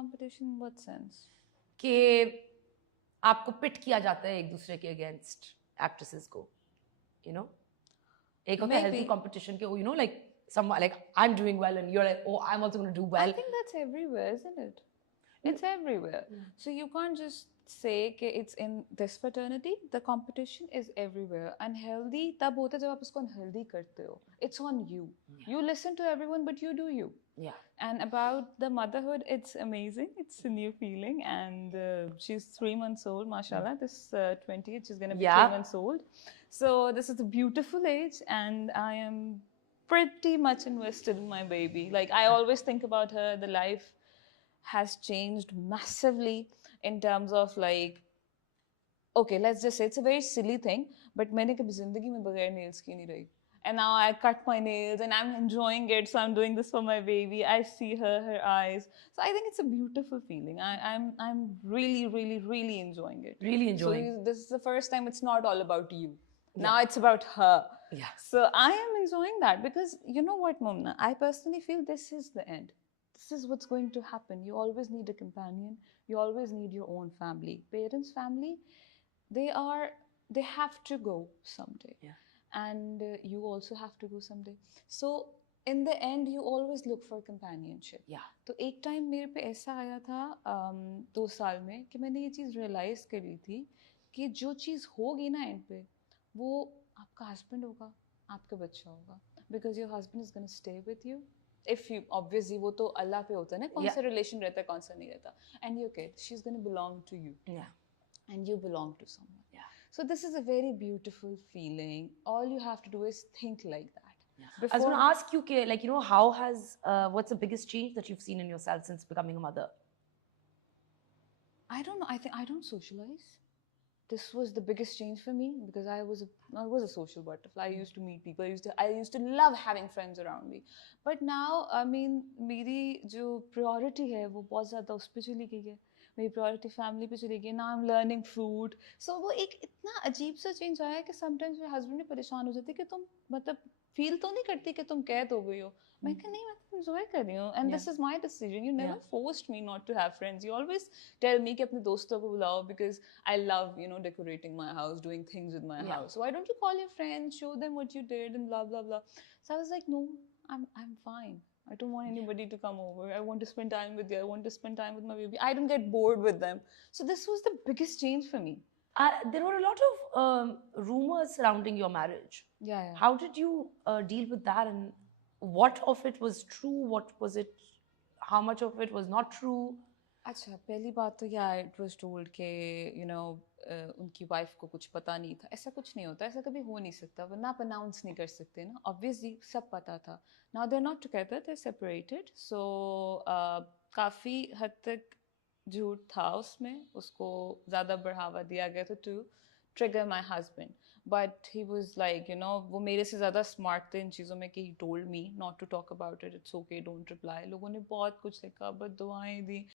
competition in what sense? कि आपको पिट किया जाता है एक दूसरे के अगेंस्ट एक्ट्रेसेस को, you know? एक होता है healthy competition के, you know, like someone like I'm doing well and you're like, oh, I'm also going to do well. I think that's everywhere, isn't it? It's everywhere. So you can't just say कि it's in this fraternity. The competition is everywhere. Unhealthy तब होता है जब आप उसको unhealthy करते हो. It's on you. You listen to everyone, but you do you. Yeah. And about the motherhood, it's amazing. It's a new feeling, and she's 3 months old. Mashallah, this 20th she's gonna be 3 months old. So this is a beautiful age, and I am pretty much invested in my baby. Like I always think about her. The life has changed massively in terms of like, okay, let's just say it's a very silly thing, but मैंने कभी जिंदगी में बगैर nails की नहीं रही. And now I cut my nails and I'm enjoying it. So I'm doing this for my baby. I see her eyes. So I think it's a beautiful feeling. I'm really, really, really enjoying it. Really enjoying. So this is the first time it's not all about you. Now it's about her. Yeah. So I am enjoying that because you know what, Momna? I personally feel this is the end. This is what's going to happen. You always need a companion. You always need your own family. Parents' family, they have to go someday. Yeah. And you also have to go someday. So in the end, you always look for companionship. Yeah. तो एक time मेरे पे ऐसा आया था 2 साल में कि मैंने ये चीज़ रियलाइज़ करी थी कि जो चीज़ होगी ना एंड पे वो आपका हस्बैंड होगा, आपका बच्चा होगा, because your husband is going to stay with you. If you obviously वो तो अल्लाह पे होता है ना कौन सा रिलेशन रहता है कौन सा नहीं रहता. And your kid, she's going to belong to you. Yeah. And you belong to someone. Yeah. So this is a very beautiful feeling. All you have to do is think like that. Yeah. I was going to ask you, like, you know, how has, what's the biggest change that you've seen in yourself since becoming a mother? I don't know. I think I don't socialize. This was the biggest change for me because I was a social butterfly. I used to meet people. I used to love having friends around me. But now, I mean, मेरी जो priority है वो बहुत ज़्यादा उस पे चली गई है. मेरी प्रायोरिटी फैमिली पे चली गई. Now I'm learning food. So वो एक इतना अजीब सा चेंज आया कि sometimes मेरे हस्बैंड भी परेशान हो जाते कि तुम मतलब फील तो नहीं करती कि तुम कैद हो गई हो. मैं कहा नहीं, मैं तो enjoy कर रही हूँ. And this is my decision. You never forced me not to have friends. You always tell me कि अपने दोस्तों को बुलाओ because I love, you know, decorating my house, doing things with my house. So why don't you call your friends, show them what you did and blah blah blah. So I was like, no, I'm fine. I don't want anybody to come over. I want to spend time with you. I want to spend time with my baby. I don't get bored with them. So this was the biggest change for me. There were a lot of rumors surrounding your marriage. Yeah. How did you deal with that, and what of it was true? What was it? How much of it was not true? अच्छा, पहली बात तो it was told कि you know उनकी wife को कुछ पता नहीं था. ऐसा कुछ नहीं होता. ऐसा कभी हो नहीं सकता. वरना आप अनाउंस नहीं कर सकते ना. Obviously सब पता था. Now they're not together. They're separated. So काफ़ी हद तक झूठ था उसमें. उसको ज़्यादा बढ़ावा दिया गया था to trigger my husband. But he was like, you know, वो मेरे से ज़्यादा smart थे इन चीज़ों में कि he told me not to talk about it. It's okay, don't reply. लोगों ने बहुत कुछ लिखा, बददुआएं दी.